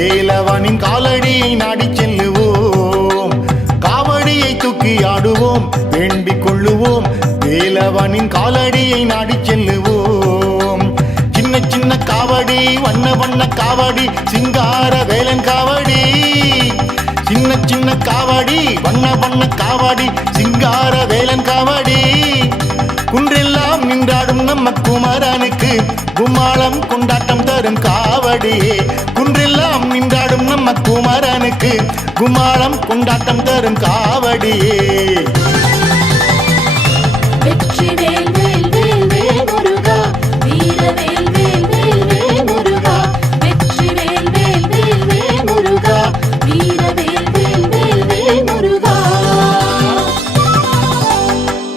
வேலவனின் காலடியை நாடி செல்லுவோம். காவடியை தூக்கி ஆடுவோம், வேண்டிக் கொள்ளுவோம். வேலவனின் காலடியை நாடி செல்லுவோம். சின்ன சின்ன காவடி, வண்ண வண்ண காவடி, சிங்கார வேலன் காவடி. சின்ன சின்ன காவடி, வண்ண வண்ண காவடி, சிங்கார வேலன் காவடி. குன்றெல்லாம் நின்றாடும் நம்ம குமரனுக்கு கும்மாளம் கொண்டாட்டம் தரும் காவடி. குன்றெல்லாம் நின்றாடும் நம்ம குமரனுக்கு கும்மாளம் கொண்டாட்டம் தரும் காவடியே. வெற்றிவேல் வேல் வேல் வேல் முருகா, வீரவேல் வேல் வேல் வேல் முருகா. வெற்றிவேல் வேல் வேல் வேல் முருகா, வீரவேல் வேல் வேல் வேல் முருகா.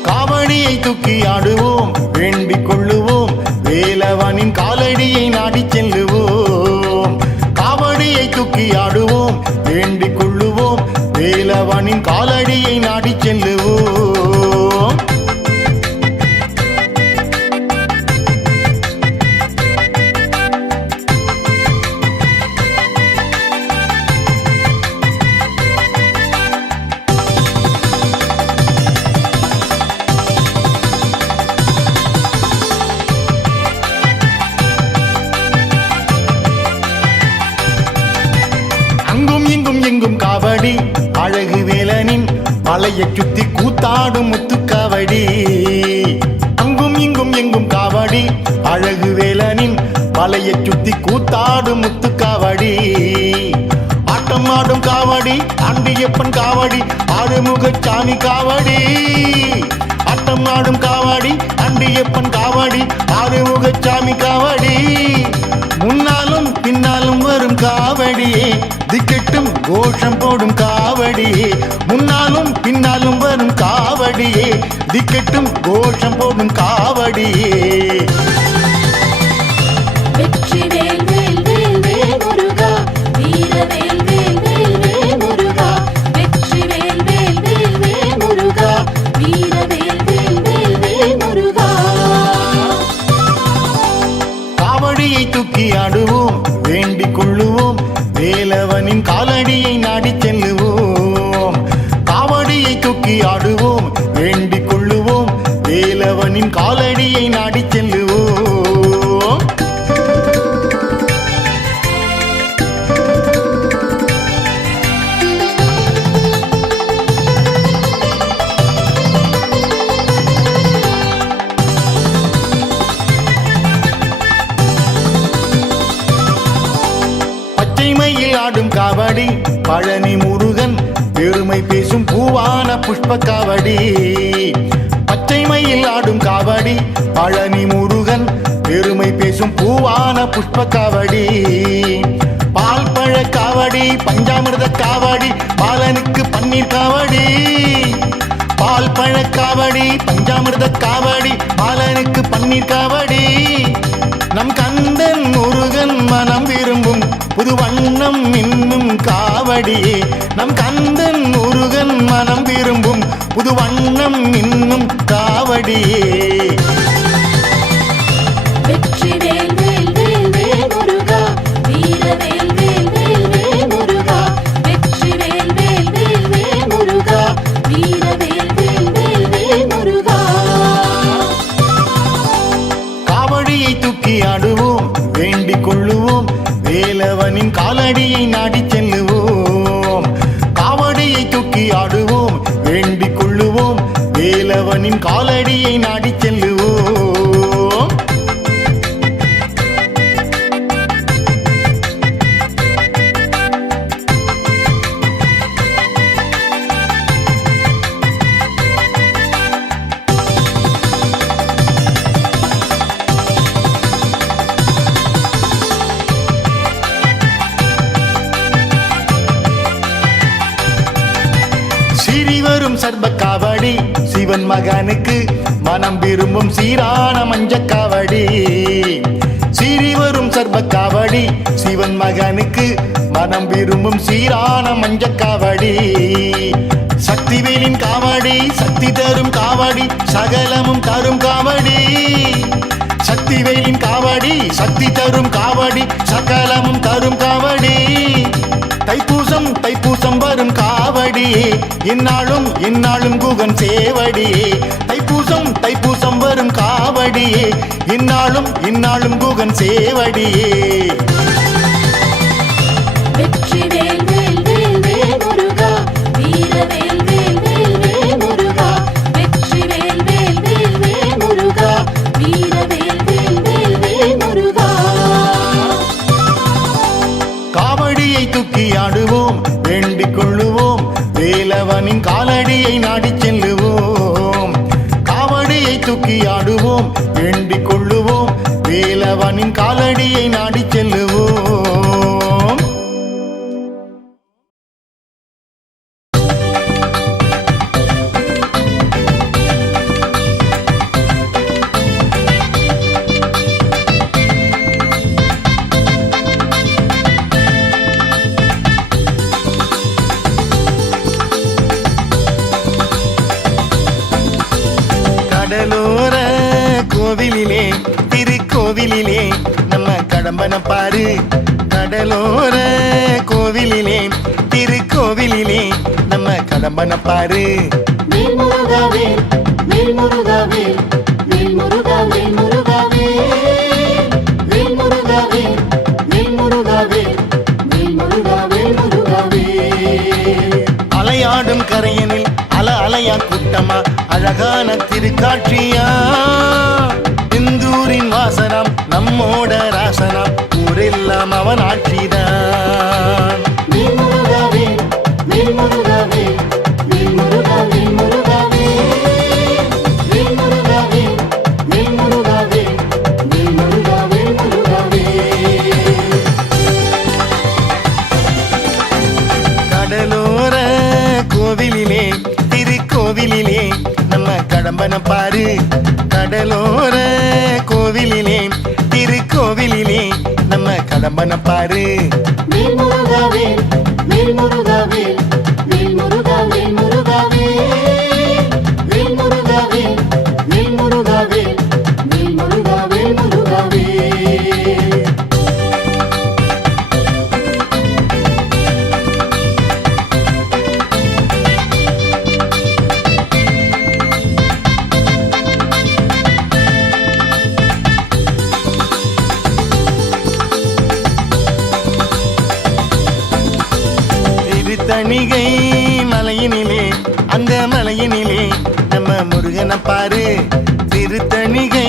காவடியை தூக்கி ஆடுவோம், வேண்டிக் கொள்ளுவோம். வேலவனின் காலடியை நாடி செல்லுவோம். காவடியை தூக்கி ஆடுவோம், வேண்டிக் கொள்ளுவோம். வேலவனின் காலடியை நாடி செல்லுவோம். அங்கும் இங்கும் எங்கும் காவடி, அழகு வேலனின் மலையை சுத்தி கூத்தாடும் முத்துக்காவடி. அங்கும் இங்கும் எங்கும் காவடி, அழகு வேலனின் மலையை சுத்தி கூத்தாடும் முத்துக்காவடி. ஆட்டம் ஆடும் காவடி, ஆண்டியப்பன் காவடி, ஆறுமுகசாமி காவடி. ஆட்டம் ஆடும் காவடி, ஆண்டியப்பன் காவடி, ஆறுமுகசாமி காவடி. முன்னாலும் பின்னாலும் வரும் காவடியே, திக்கெட்டும் கோஷம் போடும் காவடியே. முன்னாலும் பின்னாலும் வரும் காவடியே, திக்கெட்டும் கோஷம் போடும் காவடியே. வெற்றிவேல் வேல் வேல் வேல் முருகா, வீரவேல் வேல் வேல் வேல் முருகா. வெற்றிவேல் வேல் வேல் வேல் முருகா, வீரவேல் வேல் வேல் வேல் முருகா. காவடியை தூக்கி ஆடுவோம், வேண்டிக் கொள்ளுவோம். வேலவனின் காலடியை நாடி செல்லுவோம். காவடியை தூக்கி ஆடுவோம், வேண்டிக் கொள்ளுவோம். வேலவனின் காலடியை நாடி செல்லுவோம். பச்சைமையில் ஆடும் காவடி, பழனி முருகன் பெருமை பேசும் பூவான புஷ்ப காவடி. பச்சைமையில் ஆடும் காவடி, பழனி முருகன் பெருமை பேசும் பூவான புஷ்ப காவடி. பால் பழ காவடி, பஞ்சாமிர்த காவடி, பாலனுக்கு பன்னீர் காவடி. பால் பழ காவடி, பஞ்சாமிர்த காவடி, பாலனுக்கு பன்னீர் காவடி. நம் கந்தன் முருகன் மனம் விரும்பும் புது வண்ணம் இன்னும் காவடியே. நம் கந்தன் முருகன் மனம் விரும்பும் புது வண்ணம் இன்னும் காவடியே. வெற்றிவேல் வேல் வேல் வேல் முருகா, வீரவேல் வேல் வேல் வேல் முருகா. வெற்றிவேல் வேல் வேல் வேல் முருகா, வீரவேல் வேல் வேல் வேல் முருகா. காவடியை தூக்கி ஆடுவோம், வேண்டிக் கொள்ளுவோம். வேலவனின் காலடியை நாடி செல்லுவோம். காவடியை தூக்கி ஆடுவோம், வேண்டிக் கொள்ளுவோம். வேலவனின் காலடியை நாடி செல்லுவோம். சிறிவரும் சர்ப காவடி, சிவன் மகனுக்கு மனம் விரும்பும் சீரான மஞ்ச காவடி. சிறிவரும் சர்ப காவடி, சிவன் மகனுக்கு மனம் விரும்பும் சீரான மஞ்ச காவடி. சக்திவேலின் காவடி, சக்தி தரும் காவடி, சகலமும் தரும் காவடி. சக்திவேலின் காவடி, சக்தி தரும் காவடி, சகலமும் தரும் காவடி. தைப்பூசம் வரும் காவடியே இந்நாளும் இந்நாளும் குகன் சேவடியே தைப்பூசம் வரும் காவடியே இந்நாளும் இந்நாளும் குகன் சேவடியே வெற்றிவேல் வேல் வேல் வேல் முருகா வீரவேல் வேல் வேல் வேல் முருகா வெற்றிவேல் வேல் வேல் வேல் முருகா வீரவேல் வேல் வேல் வேல் முருகா காவடியை தூக்கி ஆடுவோம் வேண்டிக் கொள்ளுவோம் வேலவனின் காலடியை நாடிச் செல்லுவோம் காவடியை தூக்கி ஆடுவோம் வேண்டிக் கொள்ளுவோம் வேலவனின் காலடியை நாடிச் செல்லுவோம் கடலோர கோவிலிலே திருக்கோவிலிலே நம்ம கடம்பன பாரு கடலோர கோவிலிலே திருக்கோவிலிலே நம்ம கடம்பன பாரு வேல் முருகா வேல் வேல் முருகா வேல் வேல் முருகா வேல் முருகா வேல் வேல் முருகா வேல் வேல் முருகா வேல் வேல் முருகா வேல் முருகா வேல் அலையாடும் கரையனில் அலையா கூட்டமா அழகான திருக்காட்சியா இந்தூரின் வாசனம் நம்மோட ராசனம் ஊரெல்லாம் அவன் ஆட்சிதான் வேல் முருகா வேல் வேல் முருகா வேல் வேல் முருகா வேல் முருகா வேல் வேல் முருகா வேல் வேல் முருகா வேல் வேல் முருகா வேல் முருகா வேல் கடலோர கோவிலிலே திருக்கோவிலிலே நம்ம கடம்பன பாரு கடலோர கோவிலிலே திருக்கோவிலிலே நம்ம கடம்பன பாரு வேல் முருகா வேல் வேல் முருகா வேல் வேல் முருகா வேல் முருகா வேல் வேல் முருகா வேல் வேல் முருகா வேல் வேல் முருகா வேல் முருகா வேல் திருத்தணிகை மலையினிலே அந்த மலையினிலே நம்ம முருகனை பாரு திருத்தணிகை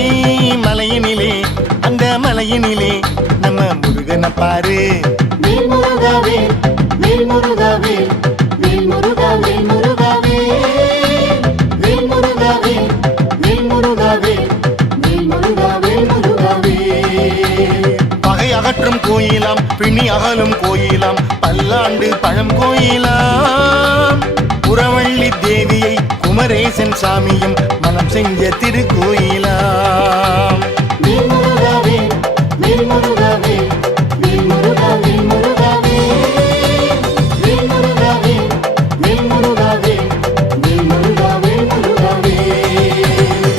மலையினிலே அந்த மலையினிலே நம்ம முருகனை பாரு வேல் முருகா வேல் வேல் முருகா வேல் வேல் முருகா வேல் முருகா வேல் வேல் முருகா வேல் வேல் முருகா வேல் வேல் முருகா வேல் முருகா வேல் பகை அகற்றும் கோயிலாம் பிணி அகலும் கோயிலாம் பல்லாண்டு பழம் கோயிலாம் புறவள்ளி தேவியை குமரேசன் சாமியும் மனம் செஞ்ச திருக்கோயிலாம் வேல் முருகா வேல் வேல் முருகா வேல் வேல் முருகா வேல் முருகா வேல் வேல் முருகா வேல் வேல் முருகா வேல் வேல் முருகா வேல் முருகா வேல்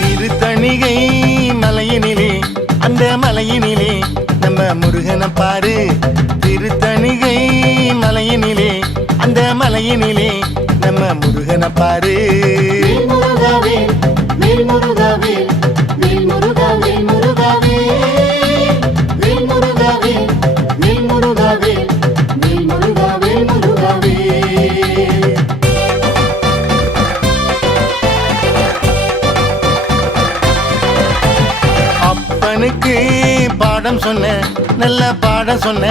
திருத்தணிகை மலையினிலே அந்த மலையினிலே நம்ம முருகனை பாரு திருத்தணிகை மலையினிலே அந்த மலையினிலே நம்ம முருகனை பாரு வேல் முருகா வேல் வேல் முருகா வேல் வேல் முருகா வேல் முருகா வேல் வேல் முருகா வேல் வேல் முருகா வேல் வேல் முருகா வேல் முருகா வேல் அப்பனுக்கு பாடம் சொன்ன நல்ல பாடம் சொன்ன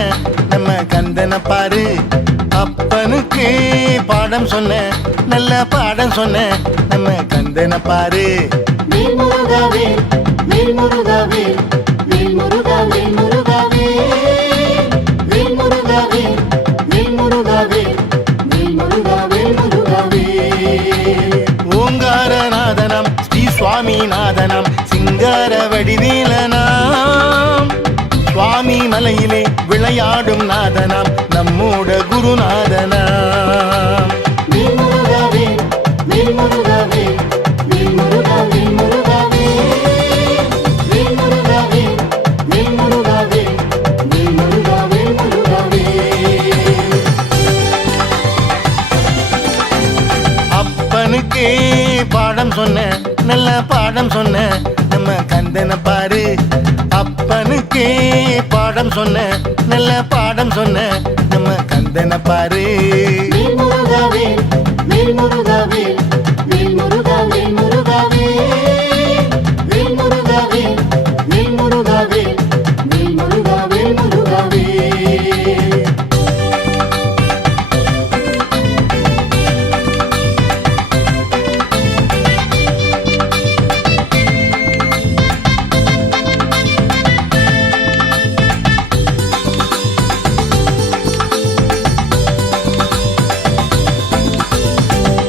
நம்ம கந்தனை பாரு அப்பனுக்கு பாடம் சொன்ன நல்ல பாடம் சொன்ன நம்ம கந்தனை பாரு வேல் முருகா வேல் வேல் முருகா வேல் வேல் முருகா வேல் முருகா வேல் வேல் முருகா வேல் வேல் முருகா வேல் வேல் முருகா வேல் முருகா வேல் ஓங்காரநாதனம் ஸ்ரீ சுவாமிநாதனம் சிங்கார வடிவேலனாம் சுவாமி மலையிலே விளையாடும் நாதனாம் நம்மோட குருநாதனாம் வேல் முருகா வேல் வேல் முருகா வேல் வேல் முருகா வேல் முருகா வேல் வேல் முருகா வேல் வேல் முருகா வேல் வேல் முருகா பாடம் சொன்ன நம்ம கந்தனை பாரு. அப்பனுக்கே பாடம் சொன்ன நல்ல பாடம் சொன்ன நம்ம கந்தனை பாரு. வேல் முருகாவே வேல் முருகாவே வேல் முருகாவே முருகாவே வேல் முருகாவே வேல் முருகாவே வேல் முருகாவே முருகாவே.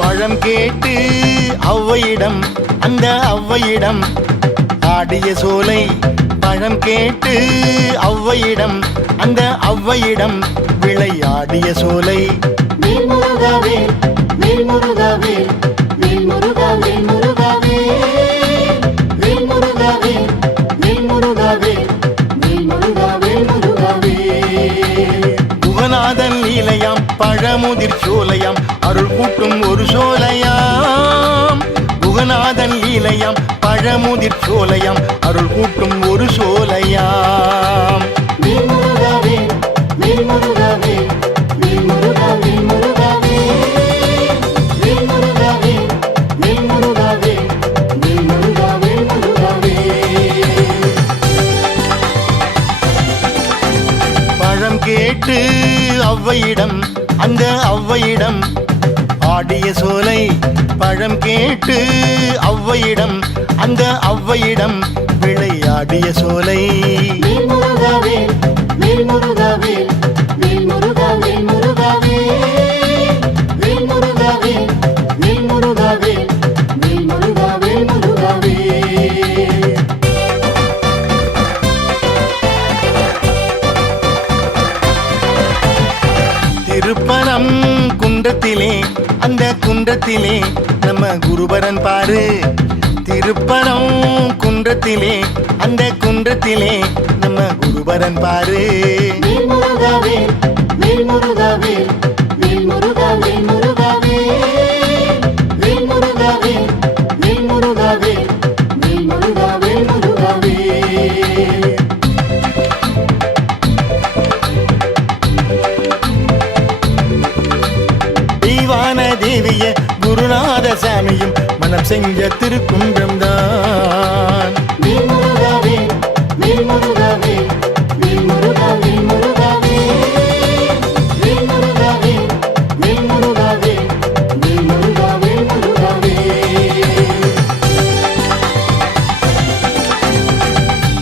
பழம் கேட்டு ஔவையிடம் அந்த ஔவையிடம் ஆடிய சோலை. பழம் கேட்டு ஔவையிடம் அந்த ஔவையிடம் விளையாடிய சோலை. வேல் முருகாவே வேல் முருகாவே வேல் முருகாவே முருகாவே வேல் முருகாவே வேல் முருகாவே வேல் முருகாவே முருகாவே. குகநாதன் லீலையாம் பழமுதிர் சோலையாம் அருள் கூட்டும் ஒரு சோலையாம். குகநாதன் லீலையாம் பழமுதிர் சோலையாம் அருள் கூட்டும் ஒரு சோலையாம். வேல் முருகாவே வேல் முருகாவே வேல் முருகாவே முருகாவே வேல் முருகாவே வேல் முருகாவே வேல் முருகாவே முருகாவே. பழம் கேட்டு ஔவையிடம் அந்த ஔவையிடம் ஆடிய சோலை. பழம் கேட்டு ஔவையிடம் அந்த ஔவையிடம் விளையாடிய சோலை. வேல் முருகாவே வேல் முருகாவே வேல் முருகாவே முருகாவே வேல் முருகாவே வேல் முருகாவே வேல் முருகாவே முருகாவே. திருப்பரம் குன்றத்திலே அந்த குன்றத்திலே நம்ம குருபரன் பாரு. திருப்பரம் குன்றத்திலே அந்த குன்றத்திலே நம்ம குருபரன் பாரு. வேல் முருகாவே வேல் முருகாவே வேல் முருகாவே முருகாவே வேல் முருகாவே வேல் முருகாவே வேல் முருகாவே முருகாவே. தெய்வான தேவிய குருநாத சாமியும் மனம் செஞ்ச திருக்குன்றம் தான். வேல் முருகாவே வேல் முருகாவே வேல் முருகாவே முருகாவே வேல் முருகாவே வேல் முருகாவே வேல் முருகாவே முருகாவே.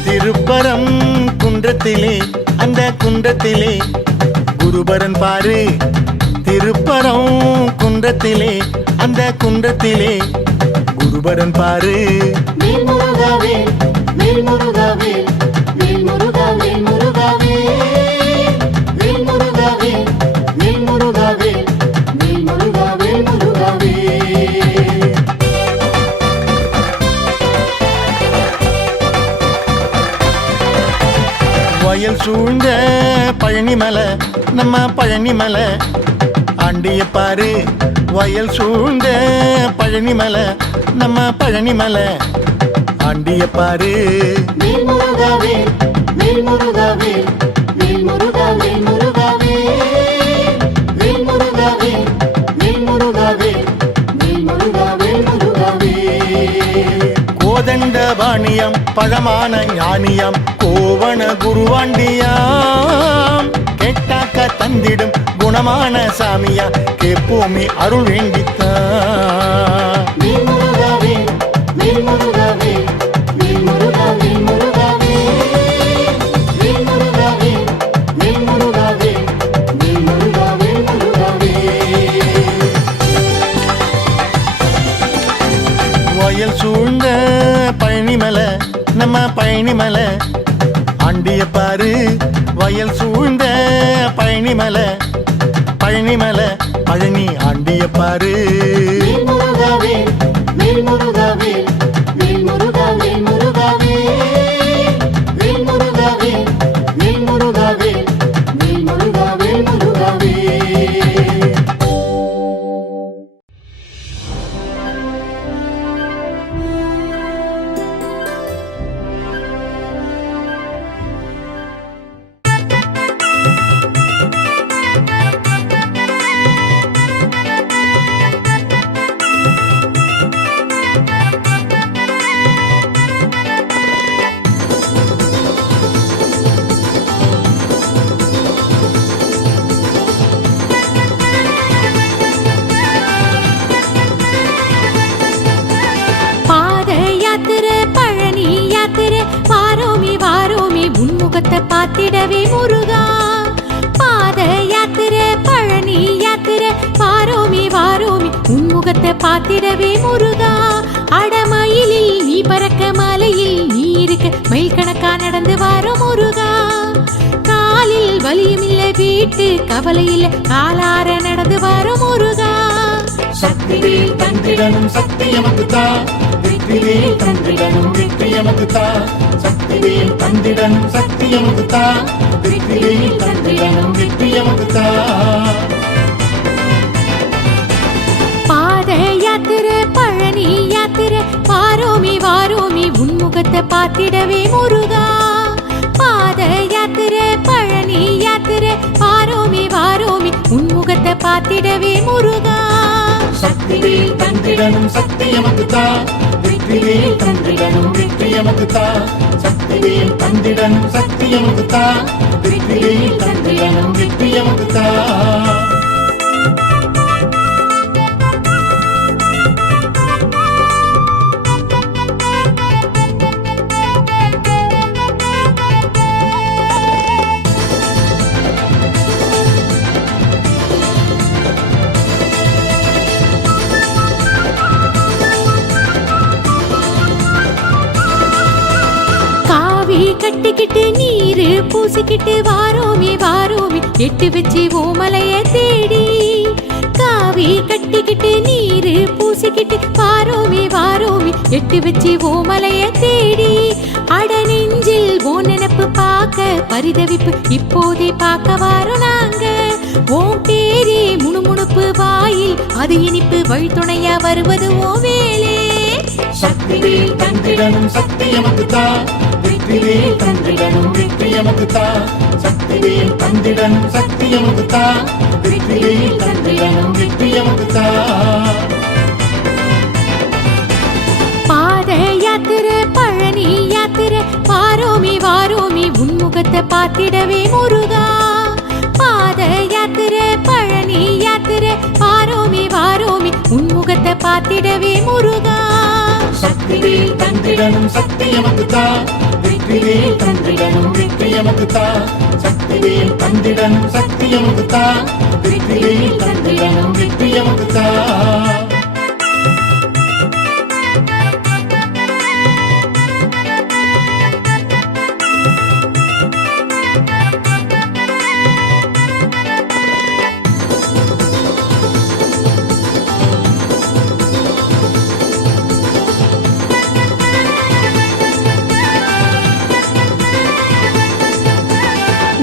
திருப்பரம் குன்றத்திலே அந்த குன்றத்திலே குருபரன் பாரு. திருப்பரம் குன்றத்திலே அந்த குன்றத்திலே குருபரன் பாரு. வேல் முருகாவே வேல் முருகாவே வேல் முருகாவே முருகாவே வேல் முருகாவே வேல் முருகாவே வேல் முருகாவே முருகாவே. வயல் சூழ்ந்த பழனிமலை நம்ம பழனிமலை ஆண்டிய பாரு. வயல் சூழ்ந்த பழனிமலை நம்ம பழனிமலை ஆண்டிய பாரு. வேல் முருகாவே வேல் முருகாவே வேல் முருகாவே முருகாவே வேல் முருகாவே வேல் முருகாவே வேல் முருகாவே முருகாவே. கோதண்ட பாணியம் பழமான ஞானியாம் கோவண குருவாண்டியாம். கேட்டாக்க தந்திடும் குணமான சாமியா கேப்போமே அருள் வேண்டித்தான். வேல் முருகாவே வேல் முருகாவே வேல் முருகாவே முருகாவே வேல் முருகாவே வேல் முருகாவே வேல் முருகாவே முருகாவே. வயல் சூழ்ந்த பழனிமலை நம்ம பழனிமலை ஆண்டிய பாரு. வயல் சூழ்ந்த பழனிமலை பழனிமலை பழனி ஆண்டிய பாரு. வேல் முருகாவே வேல் முருகாவே வேல் முருகாவே முருகாவே வேல் முருகாவே வேல் முருகாவே வேல் முருகாவே முருகாவே. உன்முகத்தை பார்த்திடவே முருகா. பாத யாத்திரை பழனி யாத்திரை வாரோமி வாரோமி உன்முகத்தை பார்த்திடவே முருகா. அடமயிலில் நீ பறக்க மலையில் நீ இருக்க மைல் கணக்கா நடந்து வாரோ முருகா. காலில் வலியும் இல்ல வீட்டு கவலை இல்ல காலார நடந்து வாரோ முருகா. சக்திவேல் தந்திடனும் சக்தி எமக்கு தா, வெற்றிவேல் தந்திடனும் வெற்றி எமக்கு தா. சக்திவேல் தந்திடனும் சக்தி எமக்கு தா, வெற்றிவேல் தந்திடனும் வெற்றி எமக்கு தா. பாத யாத்திரை பழனி யாத்திரை வாரோமி வாரோமி உன்முகத்தை பார்த்திடவே முருகா. பாத யாத்திரை பழனி யாத்திரை வாரோமி வாரோமி உன்முகத்தை பார்த்திடவே முருகா. சக்திவேல் தந்திடனும் சக்தி எமக்கு தா, வெற்றிவேல் தந்திடனும் வெற்றி எமக்கு தா. சக்திவேல் தந்திடனும் சக்தி எமக்கு தா, வெற்றிவேல் தந்திடனும் வெற்றி எமக்கு தா. கட்டிக்கிட்டு நீரு பூசிக்கிட்டு வாரோமி வாரோமி எட்டு வச்சு ஓமலைய தேடி. காவி கட்டிக்கிட்டு நீரு பூசிக்கிட்டு வாரோமி வாரோமி எட்டு வச்சு ஓமலைய தேடி. அட நெஞ்சில் ஓ நினப்பு பார்க்க பரிதவிப்பு இப்போதே பார்க்க வாரோம் நாங்க. ஓம் பேரே முணுமுணுப்பு வாயில் அது இனிப்பு வழித்துணையா வருவது ஓ வேலே. சக்திவேல் தந்திடனும் சக்தி எமக்கு தா, வெற்றிவேல் தந்திடனும் வெற்றி எமக்கு தா. சக்திவேல் தந்திடனும் சக்தி எமக்கு தா, வெற்றிவேல் தந்திடனும் வெற்றி எமக்கு தா. பாத யாத்திரை பழனி யாத்திரை வாரோமி வாரோமி உன்முகத்தை பார்த்திடவே முருகா. பாத யாத்திரை பழனி யாத்திரை வாரோமி வாரோமி உன்முகத்தை பார்த்திடவே முருகா. சக்திவேல் தந்திடனும் சக்தி எமக்கு தா, வெற்றிவேல் தந்திடனும் வெற்றி எமக்கு தா. சக்திவேல் தந்திடனும் சக்தி எமக்கு தா, வெற்றிவேல் தந்திடனும் வெற்றி எமக்கு தா.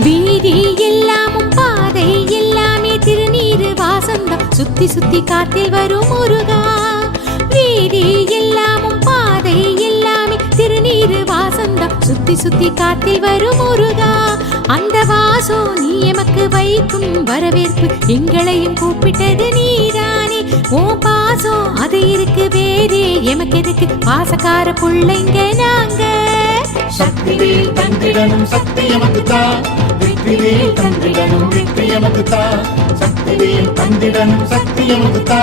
வீதி எல்லாமும் பாதை எல்லாமே திருநீரு வாசந்தம் சுத்தி சுத்தி காத்தில் வரும் முருகா. வீதி எல்லாமும் பாதை எல்லாமே திருநீரு வாசந்தம் சுத்தி சுத்தி காத்தில் வரும் முருகா. அந்த வாசம் நீ எமக்கு வைக்கும் வரவேற்பு எங்களையும் கூப்பிட்டது நீதானே. ஓ பாசம் அது இருக்கு வேறே எமக்கு எதுக்கு பாசக்கார புள்ளைங்க நாங்க. சக்திவேல் தந்திடனும் சக்தி எமக்கு தா, வெற்றிவேல் தந்திடனும் வெற்றி எமக்கு தா. சக்திவேல் தந்திடனும் சக்தி எமக்கு தா,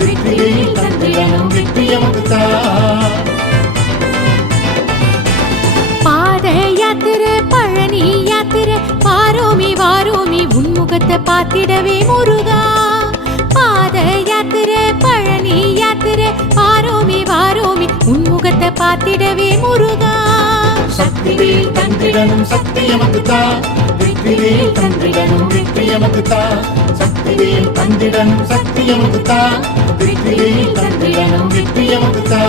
வெற்றிவேல் தந்திடனும் வெற்றி எமக்கு தா. பாத யாத்திரை பழனி யாத்திரை வாரோமி வாரோமி உன்முகத்தை பார்த்திடவே முருகா. பாத யாத்திரை பழனி யாத்திரை வாரோமி வாரோமி உன்முகத்தை பார்த்திடவே முருகா. சக்திவேல் தந்திடனும் சக்தி எமக்கு தா, வெற்றிவேல் தந்திடனும் வெற்றி எமக்கு தா. சக்திவேல் தந்திடனும் சக்தி எமக்கு தா, வெற்றிவேல் தந்திடனும் வெற்றி எமக்கு தா.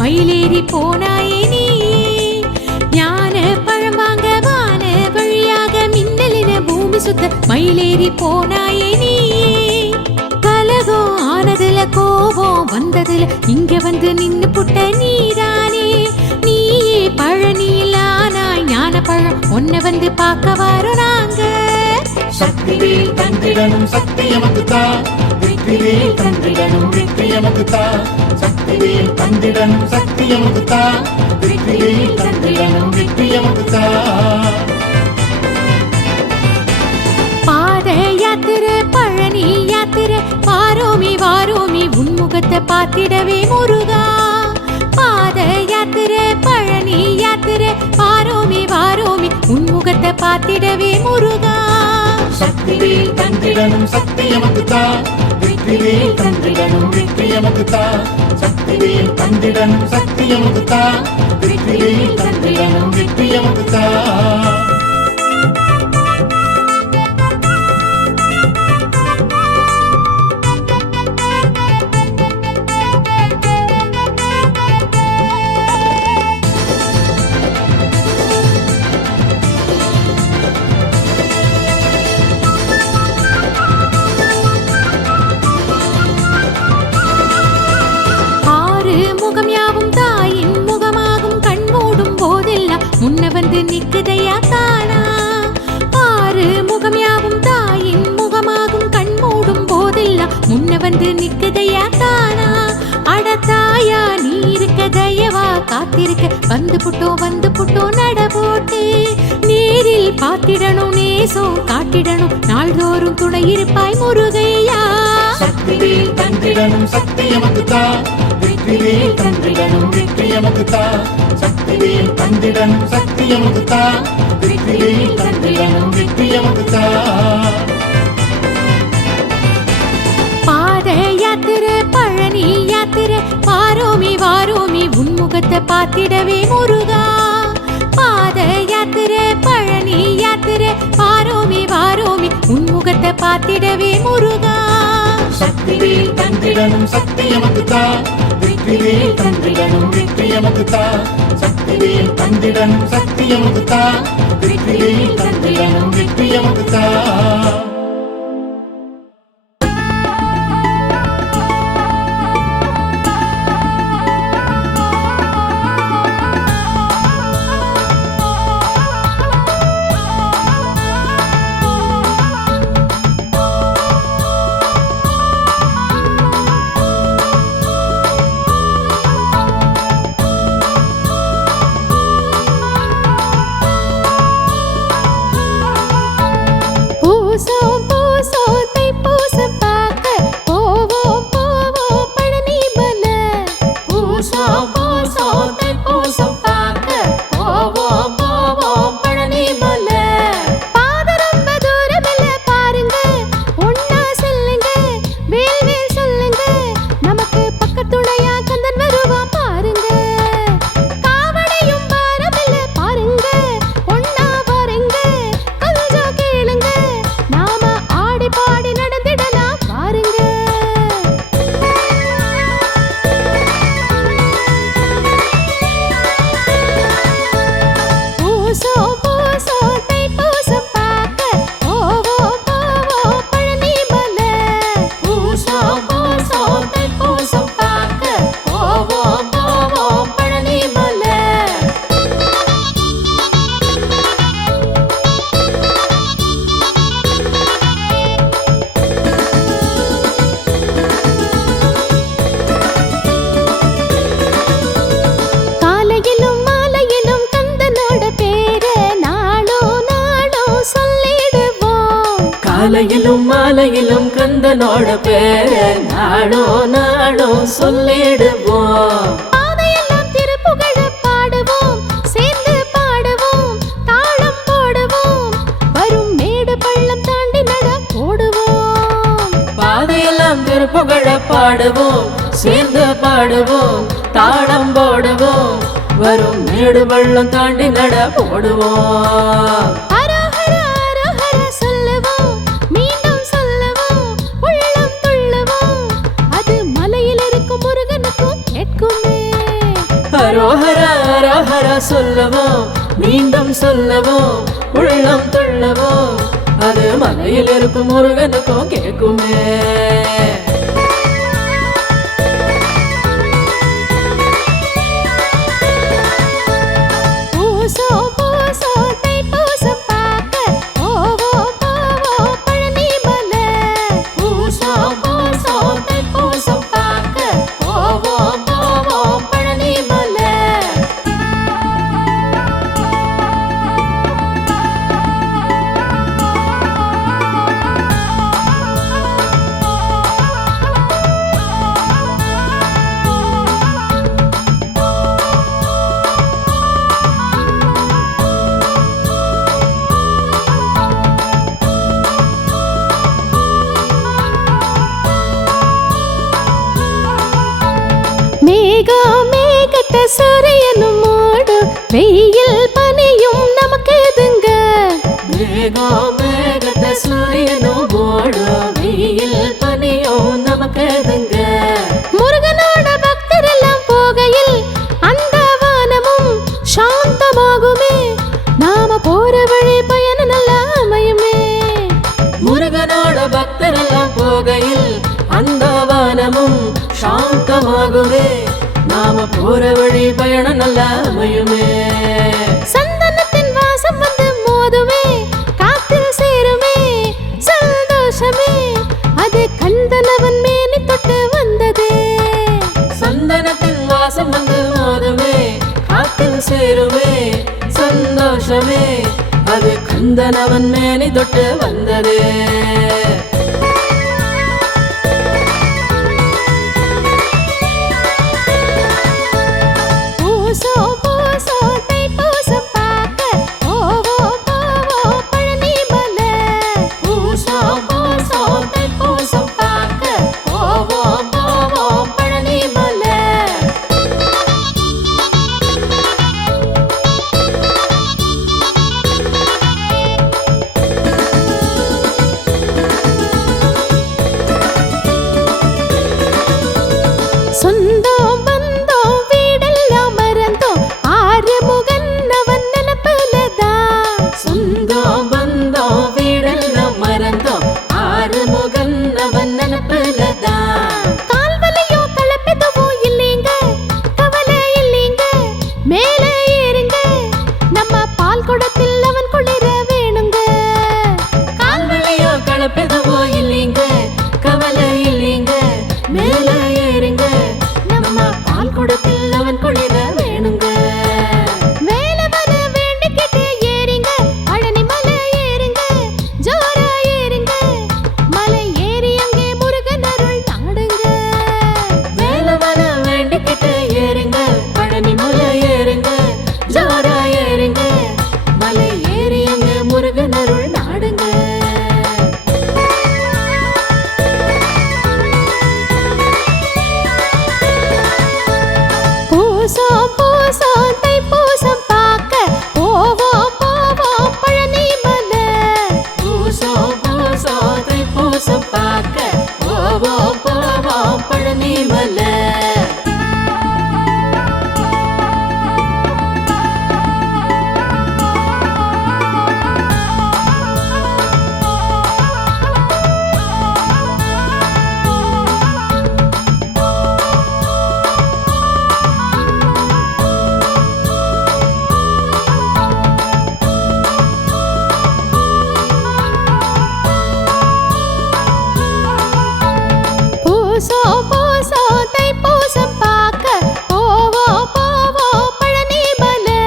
மயிலேறி போனாயே நீ. ஞான பழம் வாங்க வான வழியாக மின்னலின பூமி சுத்த மயிலேறி போனாயே நீ. கலகம் ஆனதுல கோபம் வந்ததுல இங்க வந்து நின்னு புட்ட நீதானே. நீயே பழனியில் ஆனாய் ஞான பழம் ஒன்ன வந்து பார்க்க வாரோம் நாங்க. சக்திவேல் தந்திடனும் சக்தி எமக்குத்தா வெற்றிவேல் தந்திடனும் வெற்றி எமக்குத்தா சக்திவேல் தந்திடனும் சக்தி எமக்குத்தா வெற்றிவேல் தந்திடனும் வெற்றி எமக்குத்தா பாத யாத்திரை பழனி யாத்திரை வாரோமி வாரோமி உன்முகத்தை பார்த்திடவே முருகா பாத யாத்திரை பழனி யாத்திரை வாரோமி வாரோமி உன்முகத்தை பார்த்திடவே முருகா சக்திவேல் தந்திடனும் சக்தி எமக்குத்தா வெற்றிவேல் தந்திடனும் வெற்றி எமக்குத்தா சக்திவேல் தந்திடனும் சக்தி எமக்குத்தா வெற்றிவேல் தந்திடனும் வெற்றி எமக்குத்தா முன்ன வந்து நிக்குதையா தானா ஆறு முகம் யாவும் தாயின் முகமாகும் கண் மூடும் போதெல்லாம் முன்ன வந்து நிக்குதையா தானா அடத்தாயா நீ இருக்க தயவா காத்திருக்க வந்து புட்டோ நட போட்டு நேரில் பார்த்திடணும் நேசம் காட்டிடணும் நாள்தோறும் துணை இருப்பாய் முருகையா சக்திவேல் தந்திடனும் சக்தி எமக்குத்தா வெற்றிவேல் தந்திடனும் வெற்றி எமக்குத்தா சக்திவேல் தந்திடனும் சக்தி எமக்குத்தா வெற்றிவேல் தந்திடனும் வெற்றி எமக்குத்தா பாத யாத்திரை பழனி யாத்திரை வாரோமி வாரோமி உன்முகத்தை பார்த்திடவே முருகா பாத யாத்திரை பழனி யாத்திரை வாரோமி வாரோமி உன்முகத்தை பார்த்திடவே முருகா சக்திவேல் தந்திடனும் சக்தி எமக்குத்தா வெற்றிவேல் தந்திடனும் வெற்றி எமக்குத்தா சக்திவேல் தந்திடனும் சக்தி எமக்குத்தா வெற்றிவேல் தந்திடனும் வெற்றி எமக்குத்தா காலையிலும் மாலையிலும் கந்தனோட பேரு நாளோ நாளோ சொல்லிடுவோம் பாதையெல்லாம் திருப்புகழ பாடுவோம் சேர்ந்து பாடுவோம் தாளம் போடுவோம் வரும் மேடு பள்ளம் தாண்டி நட போடுவோம் பாதையெல்லாம் திருப்புகழ பாடுவோம் சேர்ந்து பாடுவோம் தாளம் போடுவோம் வரும் மேடு பள்ளம் தாண்டி நட போடுவோம் அரோஹரா அரோஹரா சொல்லுவோம் மீண்டும் சொல்லுவோம் உள்ளம் துள்ளவோம் அது மலையில் இருக்கும் முருகனுக்கும் கேட்குமே பூசோ பூசோ தை பூசம் பார்க்க போவோம் போவோம் மேகத்தை சூரியனும் மூடும் வெயில் பனியும் நமக்கு எதுங்க மேகத்தை சூரியனும் மூடும் வெயில் பனியும் நமக்கு எதுங்க முருகனோட பக்தர் எல்லாம் போகையில் அந்த வானமும் சாந்தமாகுமே நாம போற வழி பயணம் நல்லா அமையுமே முருகனோட பக்தர் எல்லாம் போகையில் அந்த வானமும் சாந்தமாகுமே நாம போற வழி பயணம் நல்லா அமையுமே சந்தனத்தின் வாசம் வந்து மோதுமே காத்தில் சேருமே சந்தோஷமே அது கந்தனவன் மேனி தொட்டு வந்ததே சந்தனத்தின் வாசம் வந்து மோதுமே காத்தில் சேருமே சந்தோஷமே அது கந்தனவன் மேனி தொட்டு வந்ததே பூசோ பூசோ தைப்பூசம் பார்க்க போவோம் போவோம் பழனி மலை பூசோ பூசோ தைப்பூசம் பார்க்க போவோம் போவோம் பழனி மலை சொந்தம் பந்தம் வீடெல்லாம் மறந்தோம் ஆறுமுகன் அவன் நினப்புலதான் சொந்தம் பந்தம் வீடெல்லாம் மறந்தோம் ஆறுமுகன் அவன் நினப்புலதான் கால்வலையோ கலப்பெதுவோ இல்லைங்க கவலை இல்லைங்க மேலே ஏறுங்க நம்ம பால் குடத்தில் அவன் குளிர வேணுங்க கால்வளையோ கலப்பெதுவோ இல்லைங்க கவலை இல்லைங்க மேல ஏறுங்க நம்ம பால் குடத்தில் அவன் குளிர வேணுங்க வேலவன வேண்டிக்கிட்டு ஏறிங்க பழனி மலை ஏறுங்க ஜோரா ஏறுங்க மலை ஏறி அங்கே முருகன் அருள் நாடுங்க வேலவன வேண்டிக்கிட்டு ஏறுங்க பழனி மலை ஏறுங்க ஜோரா ஏறுங்க மலை ஏறி அங்க முருகன் அருள் நாடுங்க பூசோ பூசோ தைப்பூசம் பார்க்க போவோம் போவோம் பழனி மலை பூசோ பூசோ தைப்பூசம் பார்க்க போவோம் போவோம் பழனி மலை பூசோ பூசோ தைப்பூசம் பார்க்க போவோம் போவோம் பழனி மலை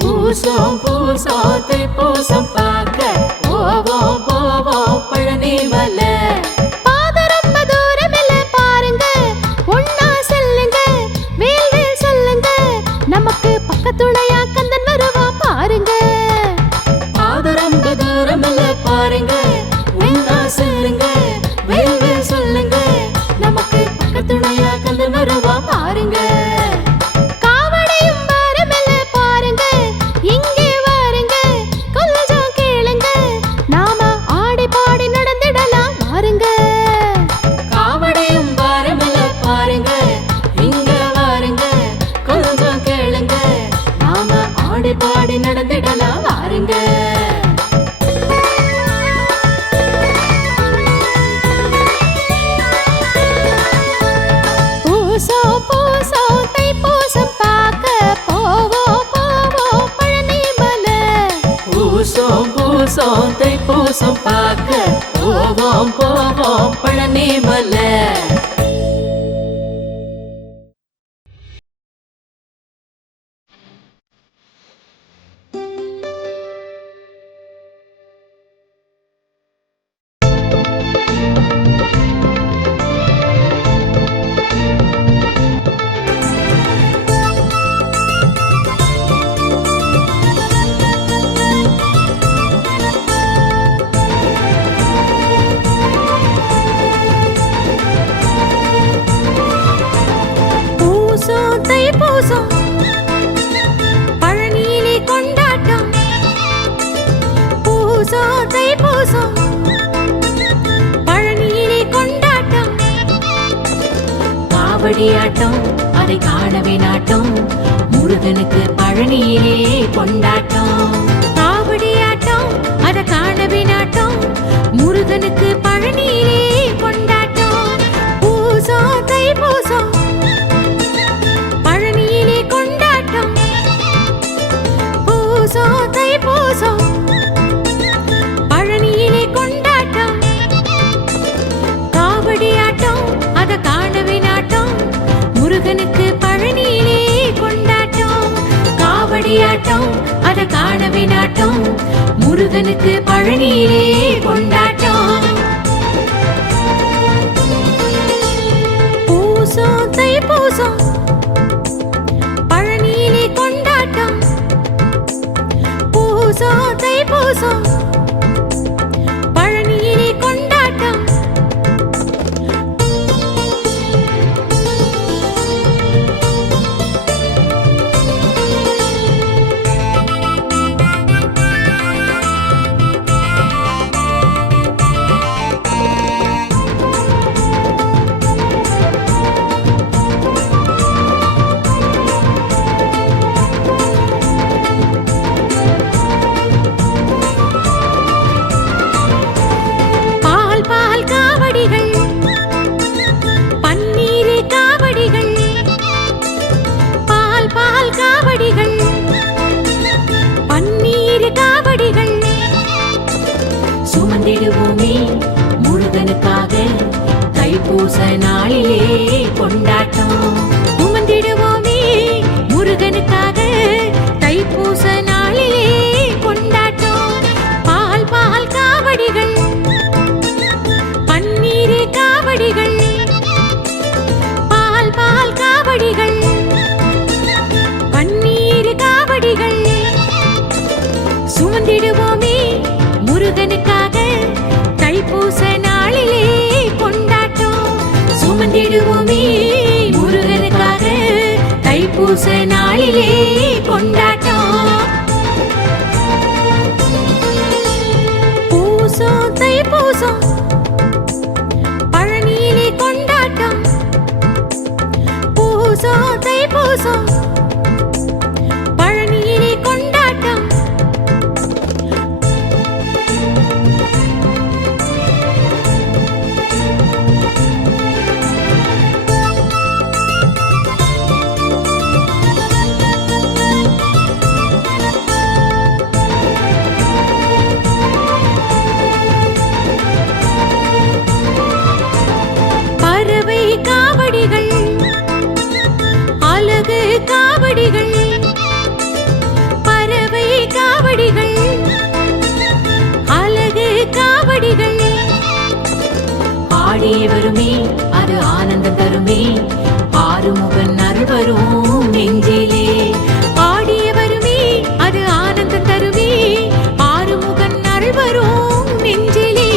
பூசோ பூசோ தைப்பூசம் பார்க்க போவோம் போவோம் பழனி மலை பாத ரொம்ப தூரம் இல்ல பாருங்க ஒன்னா செல்லுங்க வேல் வேல் சொல்லுங்க நமக்கு பக்கத்துணையா கந்தன் வருவா பாருங்க பாத ரொம்ப தூரம் இல்ல பாருங்க உன்னா சொல்லுங்க வேல் வேல் சொல்லுங்க நமக்கு பக்கத்துணையா கந்தன் வருவா பாருங்க காவடையும் வாரமில்ல பாருங்க இங்கே வாருங்க கொஞ்சம் கேளுங்க நாம ஆடி பாடி நடந்திடலாம் வாருங்க காவடையும் பாரமில்ல பாருங்க இங்க வாருங்க கொஞ்சம் கேளுங்க நாம ஆடி பாடி நடந்திடலாம் வாருங்க பூசோ பூசோ தைப்பூசம் பார்க்க போவோம் போவோம் பழனி மலை பூசோ பூசோ தைப்பூசம் பார்க்க போவோம் போவோம் பழனி மலை தைப்பூசம் பழனியிலே கொண்டாட்டம் காவடியாட்டம் அதை காணவே நாட்டம் முருகனுக்கு பழனியிலே கொண்டாட்டம் காவடியாட்டம் அதை காணவே நாட்டம் முருகனுக்கு பழனியிலே கொண்டாட்டம் பூசம் தைப்பூசம் பழனியிலே கொண்டாட்டம் பூசம் தைப்பூசம் பழனியிலே கொண்டாட்டம் காவடியாட்டம் அத காணவே நாட்டம் முருகனுக்கு பழனியிலே கொண்டாட்டம் காவடியாட்டம் அத காணவே நாட்டம் முருகனுக்கு பழனியிலே கொண்டாட்டம் பூசம் தைப்பூசம் பழனியிலே கொண்டாட்டம் பூசம் தைப்பூசம் பழனியிலே கொண்டாட்டம் பால் பால் காவடிகள் பன்னீர் காவடிகள் பால் பால் காவடிகள் பன்னீர் காவடிகள் சுமந்திடுவோமே முருகனுக்காக தைப்பூச நாளிலே கொண்டாட்டம் சுமந்திடுவோமே முருகனுக்காக தைப்பூச நாளிலே கொண்டாட்டம் பால் பால் காவடிகள் பன்னீர் காவடிகள் பால் பால் காவடிகள் பன்னீர் காவடிகள் சுமந்திடுவோமே முருகனுக்காக தைப்பூச நாளிலே கொண்டாட்டம் சுமந்திடுவோமே முருகனுக்காக தைப்பூச நாளிலே கொண்டாட்டம் பூசம் தைப்பூசம் பழனியிலே கொண்டாட்டம் பூசம் தைப்பூசம் பழனியிலே கொண்டாட்டம் பறவை காவடிகள் அழகு காவடிகள் பறவை காவடிகள் அழகு காவடிகள் ஆடியே வருமே அது ஆனந்தம் தருமே ஆறுமுகன் அருள் வரும் நெஞ்சிலே ஆடியே வருமே அது ஆனந்தம் தருமே ஆறுமுகன் அருள் வரும் நெஞ்சிலே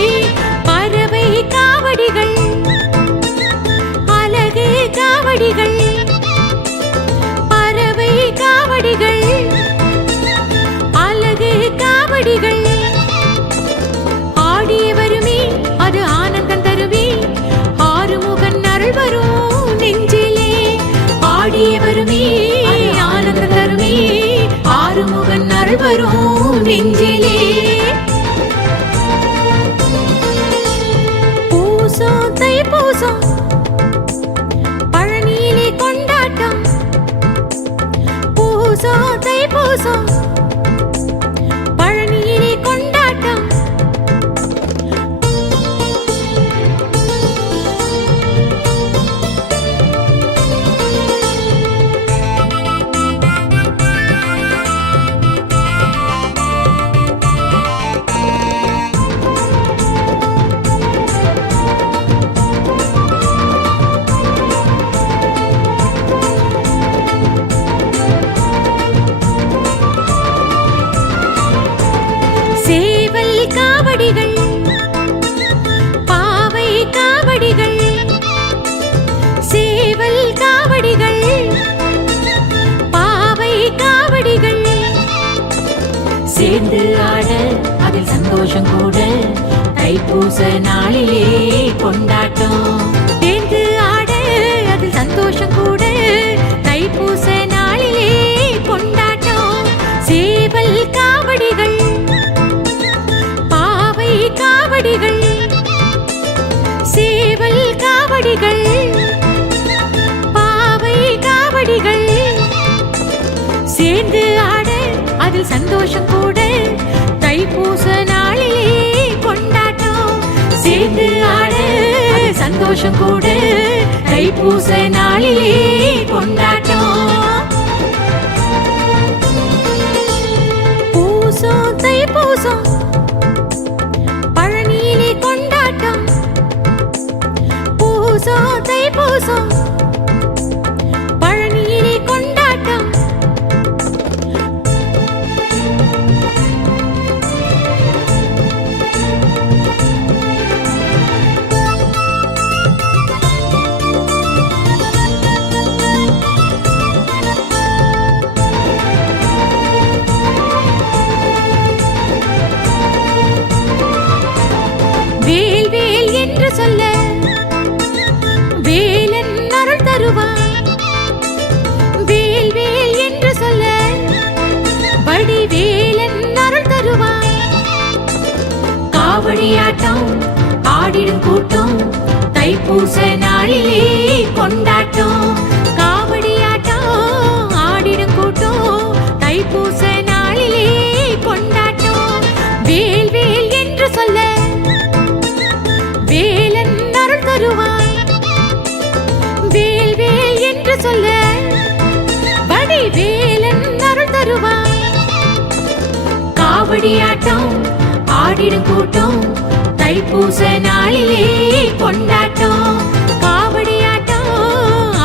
பறவை காவடிகள் அழகு காவடிகள் பறவை காவடிகள் அழகு காவடிகள் ஆடியே வருமே அது ஆனந்தம் தருமே ஆறுமுகன் அருள் வரும் நெஞ்சிலே ஆடியே வருமே ஆனந்தம் தருமே ஆறுமுகன் அருள் வரும் நெஞ்சிலே பூசம் தைப்பூசம் பழனியிலே கொண்டாட்டம் பூசம் தைப்பூசம் பழனியிலே கொண்டாட்டம் தைப்பூச நாளிலே கொண்டாட்டம். சேர்ந்து ஆட அதில் சந்தோஷம் கூட தைப்பூச நாளிலே கொண்டாட்டம். சேவல் காவடிகள் பாவை காவடிகள் சேவல் காவடிகள் பாவை காவடிகள் சேர்ந்து ஆட அதில் சந்தோஷம் கூட தைப்பூச நாளிலே கொண்டாட்டம். சேர்ந்து ஆட அதில் சந்தோஷம் கூட தைப்பூச நாளிலே கொண்டாட்டம். பூசம் தைப்பூசம் பழனியிலே கொண்டாட்டம். பூசம் தைப்பூசம் பழனியிலே கொண்டாட்டம். வேல் வேல் என்று சொல்ல வேலன் அருள் தருவான். வேல் வேல் என்று சொல்ல வடிவேலன் அருள் தருவான். காவடியாட்டம் ஆடிடும் கூட்டம் தைப்பூச நாளிலே கொண்டாட்டம். காவடியாட்டம் ஆடிடும் கூட்டம் தைப்பூச நாளிலே கொண்டாட்டம். வேல் வேல் என்று சொல்ல வேலன் அருள் தருவான். வேல் வேல் என்று சொல்ல வடிவேலன் அருள் தருவான். காவடியாட்டம் ஆடிடும் கூட்டம் தைப்பூச நாளிலே கொண்டாட்டம். காவடியாட்டம்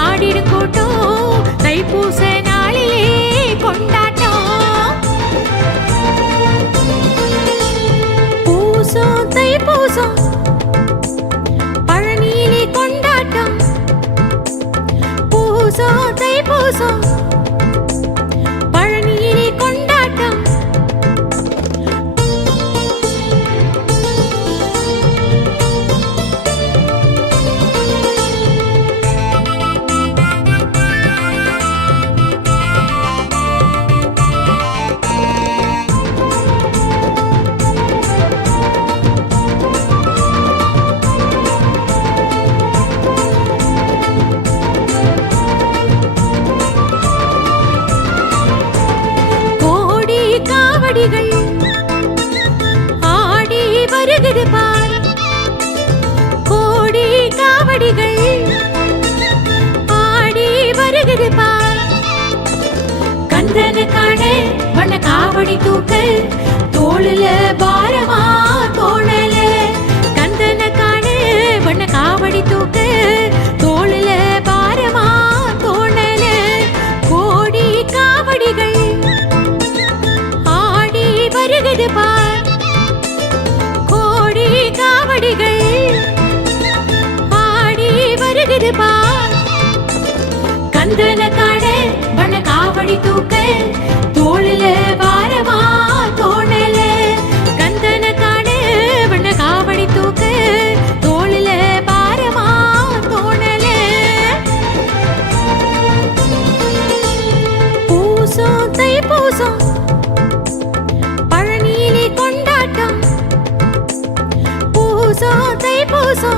ஆடிடும் கூட்டம் தைப்பூச நாளிலே கொண்டாட்டம். பூசம் தைப்பூசம் பழனியிலே கொண்டாட்டம். பூசம் தைப்பூசம் பழனியிலே கொண்டாட்டம். கோடி காவடிகள் ஆடி வருகிறது பார். கோடி காவடிகள் ஆடி வருகிறது பார். கந்தன காண வண்ண காவடி தூக்க தோளுல பாரமா தோணல. கந்தன காண வண்ண காவடி தூக்க தோளுல பாரமா தோணல. கோடி காவடிகள் ஆடி வருகிறது பார். கோடி காவடிகள் ஆடி வருகிறது பார். கந்தன காண வண்ண காவடி தூக்க தோளுல பாரமா தோணல. கந்தன காண வண்ண காவடி தூக்க தோளில பாரமா தோணல. பூசம் தைப்பூசம் பழனியிலே கொண்டாட்டம். பூசம் தைப்பூசம்